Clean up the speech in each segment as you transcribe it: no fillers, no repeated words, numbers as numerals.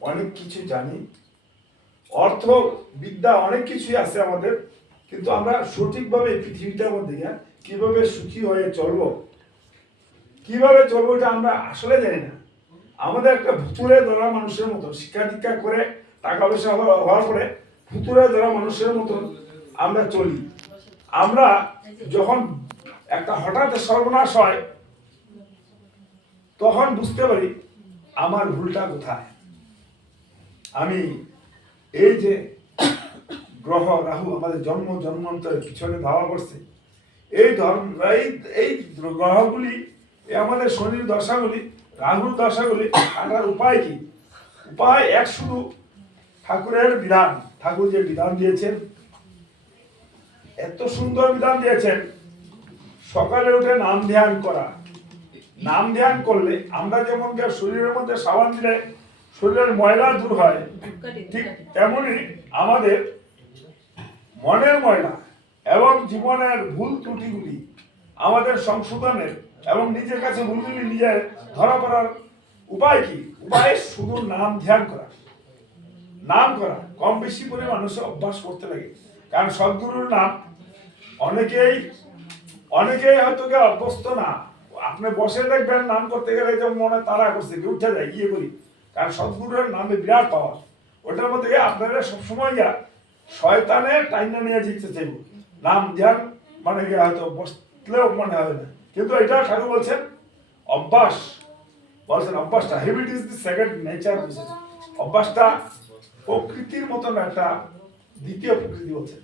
অনেক কিছু জানি, অর্থ বিদ্যা অনেক কিছুই আছে আমাদের, কিন্তু আমরা সঠিকভাবে পৃথিবীটার মধ্যে কিভাবে সুখী হয়ে চলবো, কিভাবে চলবো এটা আমরা আসলে জানি না। আমাদের একটা ভুতুরে ধরা মানুষের মতো শিক্ষা দীক্ষা করে টাকা পয়সা হওয়ার পরে ভুতুরে ধরা মানুষের মতন আমরা চলি। আমরা যখন একটা হঠাৎ সর্বনাশ হয় তখন বুঝতে পারি আমার ভুলটা কোথায়। আমি এই যে গ্রহ রাহু আমাদের জন্মান্তরের পিছনে ধাওয়া করছে, এই এই গ্রহগুলি, আমাদের শনির দশাগুলি, রাহুর দশাগুলি কাটার উপায় কি? উপায় এক, শুধু ঠাকুরের বিধান। ঠাকুর যে বিধান দিয়েছেন, এত সুন্দর বিধান দিয়েছেন, সকালে উঠে নাম ধ্যান করা। নাম ধ্যান করলে আমরা যেমন শরীরের মধ্যে সাবান দিলে শরীরের ময়লা দূর হয়, ঠিক তেমনি আমাদের মনের ময়লা এবং জীবনের ভুল ত্রুটিগুলি আমাদের সংশোধনের এবং নিজের কাছে ভুলগুলি নিজে ধরা পড়ার উপায় কি? উপায় শুধু নাম ধ্যান করা। নাম করা কম বেশি করে মানুষের অভ্যাস করতে লাগে, কারণ সদ্গুরুর নাম অনেকেই হয়তো অভ্যস্ত না। আপনি বসে দেখবেন নাম করতে গেলে যে মনে তারা করছে, কেউ উঠে যায় গিয়ে করি, কারণ সদ্গুরুর নামে বিরাট পাওয়ার। ওটার মধ্যে আপনারা সবসময় শয়তানে টাইনা নিয়ে যেতে চাইব। নাম ধ্যান মানে হয়তো বসলেও মনে হবে না, কিন্তু এটা ঠাকুর বলছেন অভ্যাস। বলছেন অভ্যাসটা, habit is the second nature. অভ্যাসটা প্রকৃতির মতন একটা দ্বিতীয় প্রকৃতি বলছেন।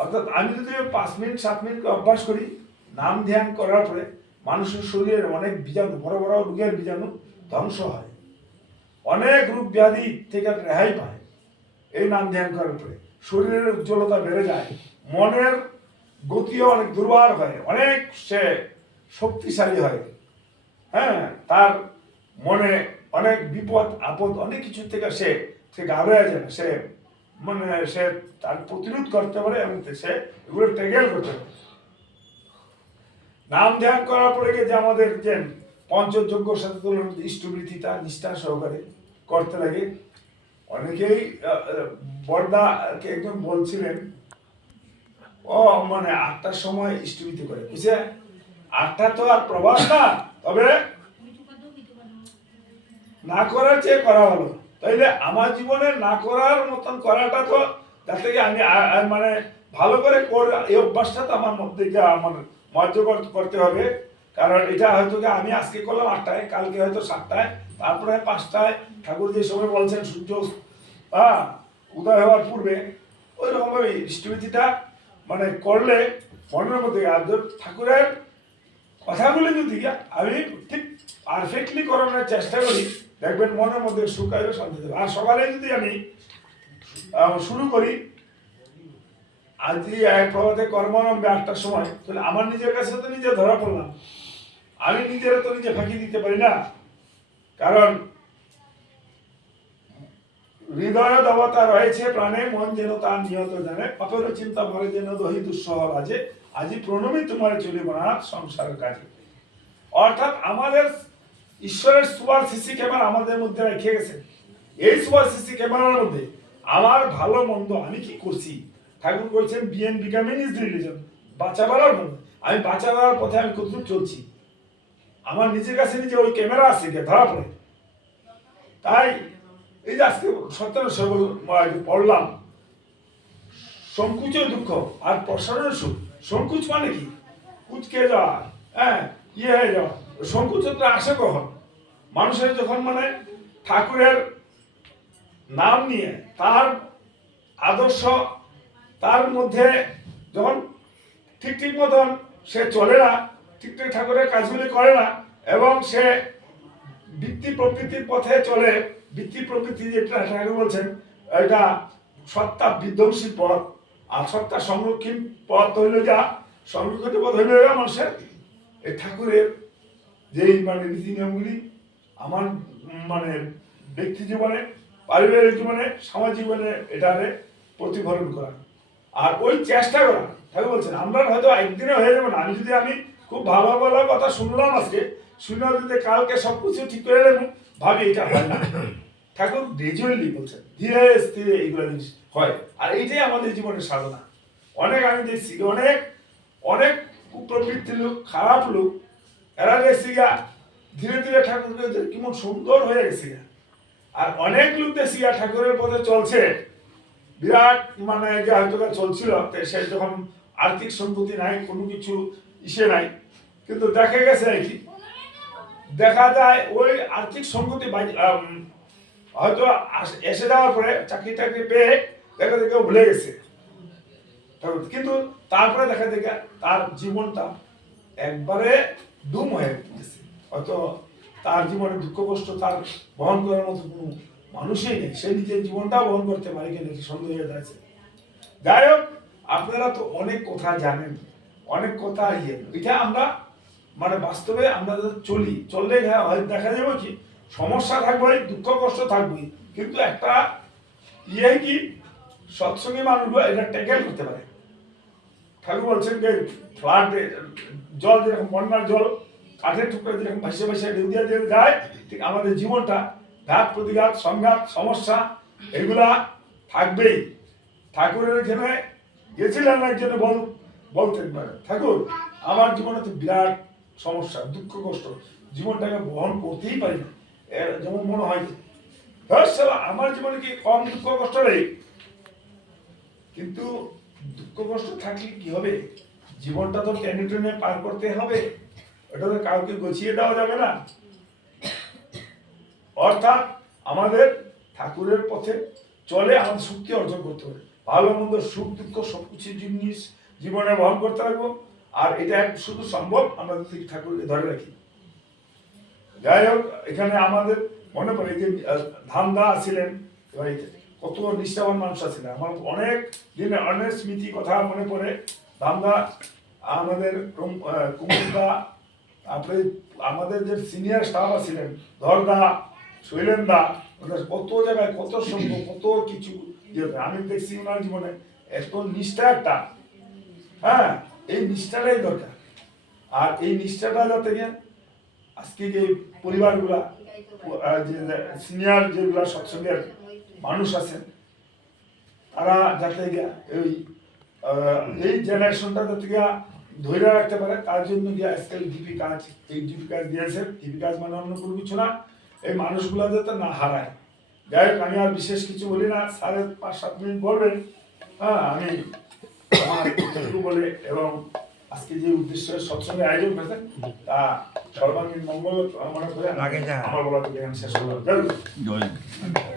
অর্থাৎ আমি যদি 5 মিনিট 7 মিনিট অভ্যাস করি নাম ধ্যান করার পরে, মানুষের শরীরের অনেক বীজাণু, বড় বড় রোগের বীজাণু ধ্বংস হয়, অনেক রোগ ব্যাধি থেকে রেহাই পায়। এই নাম ধ্যান করার পরে শরীরের উজ্জ্বলতা বেড়ে যায়, মনের গতিও অনেক দুর্বার হয়, অনেক সে শক্তিশালী হয়। হ্যাঁ, তার মনে অনেক বিপদ আপদ অনেক কিছু থেকে সে ঘাবড়ে যায়, সে তার প্রতিরোধ করতে পারে এবং সে এগুলো টেকেল করতে পারে। নাম ধ্যান করার পরে যে আমাদের যে পঞ্চযজ্ঞ সাথে ইষ্টবৃত্তিটা নিষ্ঠা সহকারে করতে লাগে। অনেকেই বড়দাকে একজন বলছিলেন, ও মানে 8টার সময় ইষ্টবৃত্তি করে, বুঝছে 8টা তো আর প্রবাস না, তবে না করার চেয়ে করা ভালো। তাইলে আমার জীবনে না করার মতন করাটা তো, যাতে আমি মানে ভালো করে এই অভ্যাসটা তো আমার মধ্যে আমার মর্য করতে হবে। কারণ এটা হয়তো আমি আজকে করলাম 8টায়, কালকে হয়তো 7টায়, তারপরে 5টায়। ঠাকুর যে সময় বলছেন সূর্য উদয় হওয়ার পূর্বে, ওই রকম ভাবে ইষ্টবিধিটা মানে করলে মনের মধ্যে, আর ঠাকুরের কথাগুলি যদি আমি ঠিক পারফেক্টলি করানোর চেষ্টা করি, দেখবেন মনের মধ্যে সুখ আসবে, শান্তি দেবে। আর সকালে যদি আমি শুরু করি আজকে প্রভাতে কর্মারম্ভে 8টার সময়, তাহলে আমার নিজের কাছে তো নিজে ধরা পড়লাম, আমি নিজের তো নিজে ফাঁকি দিতে পারি না। কারণ হৃদয় দেবতা রয়েছে প্রাণে, মন যেন তার নিয়ত জানে, পাপের চিন্তা ভরে যেন দহি দুঃসহ রাজে, আজি প্রণমী তোমার চলিব না সংসারের কাজে। অর্থাৎ আমাদের ঈশ্বরের সুপার সিসি ক্যামেরা আমাদের মধ্যে রেখে গেছে। এই সুপার সিসি ক্যামেরার মধ্যে আমার ভালো মন্দ আমি কি করছি, ঠাকুর বলছেন বিএন বিকামিং ইজ রিলিজন, বাঁচা বাড়ার মধ্যে আমি বাঁচা বাড়ার পথে আমি কতটুকু চলছি, আমার নিজের কাছে নিজে ওই ক্যামেরা আছে ধরা পড়ে। তাই এই যে আজকে পড়লাম, সংকুচের দুঃখ আর প্রসারণের সুখ। সংকুচ মানে কি? কুচকে যাওয়া, ইয়ে হয়ে যাওয়া। সংকুচটা আসে কখন? মানুষের যখন মানে ঠাকুরের নাম নিয়ে তার আদর্শ তার মধ্যে যখন ঠিক মতন সে চলে না, ঠিক ঠাকুরের কাজগুলি করে না, এবং সে বৃত্তি প্রকৃতির পথে চলে। বৃত্তি প্রকৃতি যেটা ঠাকুর বলছেন, এটা সত্তা বিধ্বংসী পথ, আর সত্তা সংরক্ষণ পথ হইল সংরক্ষিত পথ হইল মানুষের এই ঠাকুরের যেই মানে নীতি নিয়মগুলি আমার মানে ব্যক্তি জীবনে, পারিবারিক জীবনে, সামাজিক জীবনে এটারে প্রতিফলন করা, আর ওই চেষ্টা করা। ঠাকুর বলছেন আমরা হয়তো একদিনে হয়ে যাবে না। আমি খুব ভালো ভালো কথা শুনলাম আজকে, শুনে যদি কালকে সবকিছু ঠিক করে নেব, ভাবি এটা হয় না। ঠাকুর গ্রাজুয়ালি বলছেন, ধীরে স্থিরে এইগুলো জিনিস হয়। আর এইটাই আমাদের জীবনের সাধনা। অনেক আমি দেখছি অনেক অনেক কুপ্রবৃত্তি লোক, খারাপ লোক, এরা গেছি গা ধীরে ধীরে ঠাকুরকে কেমন সুন্দর হয়ে গেছে গা। আর অনেক লোক দেখছি গা ঠাকুরের পথে চলছে, বিরাট মানে যে হয়তো চলছিল, সে যখন আর্থিক সম্পত্তি নাই, কোনো কিছু ইসে নাই, কিন্তু দেখা গেছে আর কি, দেখা যায় ওই আর্থিক সম্পত্তি হয়তো এসে যাওয়ার পরে চাকরি টাকরি পেয়ে দেখা দেখে ভুলে গেছে, কিন্তু তারপরে দেখা দেখে তার জীবনটা একবারে দুম হয়ে গেছে। হয়তো তার জীবনে দুঃখ কষ্ট তার বহন করার মতো কোনো মানুষই নেই, সে নিজের জীবনটাও বহন করতে পারে কিনা সন্দেহ হয়ে যাচ্ছে। যাই হোক, আপনারা তো অনেক কথা জানেন, অনেক কথা এটা আমরা মানে বাস্তবে আমরা চলি, চললে হয়তো দেখা যাবে কি সমস্যা থাকবে, দুঃখ কষ্ট থাকবে, কিন্তু একটা কি সৎসঙ্গী মানুষগুলো এটা ট্যাকেল করতে পারে। ঠাকুর বলছেন যে ফ্লাড জল যেরকম, বন্যার জল কাঠের টুকরা যেরকম ভাসে ভাসে ঢেউ দিয়ে দিয়ে যায়, ঠিক আমাদের জীবনটা ঘাত প্রতিঘাত সংঘাত সমস্যা এগুলা থাকবেই। ঠাকুরের এখানে গেছিলেন একজনে বলতেন পারে, ঠাকুর আমার জীবনে তো বিরাট সমস্যা, দুঃখ কষ্ট, জীবনটাকে বহন করতেই পারি না। যেমন মনে হয় আমার জীবনে কি কম দুঃখ কষ্ট নেই, কিন্তু দুঃখ কষ্ট থাকলে কি হবে, জীবনটা তো টেনে টেনে পার করতে হবে, এটা তো কাউকে গুছিয়ে দেওয়া যাবে না। অর্থাৎ আমাদের ঠাকুরের পথে চলে আমাদের শক্তি অর্জন করতে হবে, ভালো মন্দ সুখ দুঃখ সবকিছু জিনিস জীবনে বহন করতে পারবো। আর এটা শুধু সম্ভব আমরা যদি ঠাকুরকে ধরে রাখি। যাই হোক, এখানে আমাদের মনে পড়ে যে ধামদা ছিলেন, কত নিষ্ঠাবান মানুষ আছিলেন, আমার অনেক দিনের অনেক স্মৃতি কথা মনে পড়ে। ধামদা আমাদের কুমুদা, তারপরে আমাদের যে সিনিয়র স্টাফ আছিলেন ধরদা, শৈলেন্দা, কত জায়গায় কত সঙ্গ কত কিছু আমি দেখছি ওনার জীবনে এত নিষ্ঠা একটা। হ্যাঁ, এই নিষ্ঠাটাই দরকার। আর এই নিষ্ঠাটা যাতে আজকে যে পরিবারগুলা যে সিনিয়র যেগুলা সৎসঙ্গের মানুষ আছেন, তারা যাতে এই জেনারেশনটা যাতে ধরে রাখতে পারে, তার জন্য আজকাল ডিপি কাজ, এই ডিপি কাজ দিয়েছেন। ডিপি কাজ মানে অন্য কোনো কিছু না, এই মানুষগুলা যাতে না হারায়। যাই হোক, আমি আর বিশেষ কিছু বলি না, 5-7 মিনিট বলবেন। হ্যাঁ, আমি বলে এবং আজকে যে উদ্দেশ্যে সৎসঙ্গের আয়োজন করেছেন তা সর্বাঙ্গীন মঙ্গল মনে করে আমার বলা শেষ হলো।